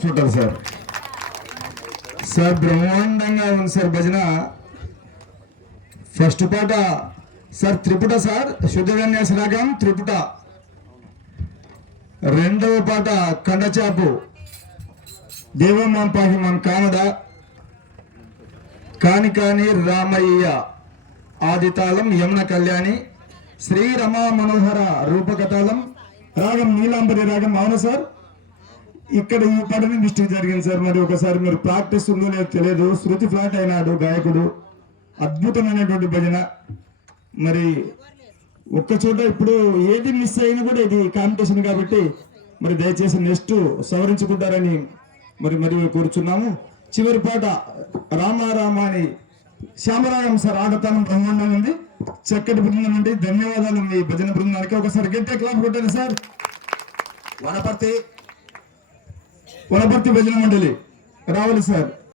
చూడాలి sir. Sir బ్రహ్మాండంగా ఉంది సార్ భజన. ఫస్ట్ పాట సార్ త్రిపుట సార్, శుద్ధగన్యాస రాగం త్రిపుట. రెండవ పాట కండచాపు, దేవమాం పాహిమాం కానడ, కాని కాని రామయ్య, ఆదితాళం యమున కళ్యాణి, శ్రీరమా మనోహర రూపకతాళం, రాగం నీలాంబరి రాగం. అవును సార్, ఇక్కడ ఈ పాటని మిస్టేక్ జరిగింది సార్. మరి ఒకసారి మీరు ప్రాక్టీస్ ఉందో లేదో తెలియదు. శృతి ఫ్లాట్ అయినాడు గాయకుడు. అద్భుతమైనటువంటి భజన. మరి ఒక్క చోట ఇప్పుడు ఏది మిస్ అయినా కూడా ఇది కాంపిటీషన్ కాబట్టి మరి దయచేసి నెక్స్ట్ సవరించుకుంటారని మరి కోరుచున్నాము. చివరి పాట రామారామ అని శ్యామరాగం సార్. ఆడతానం బ్రహ్మాండంగా ఉంది. చక్కటి బృందం అండి. ధన్యవాదాలు మీ భజన బృందానికి. ఒకసారి గట్టి క్లాప్ కొట్టారు సార్. వనపర్తి భజన మండలి రావాలి సార్.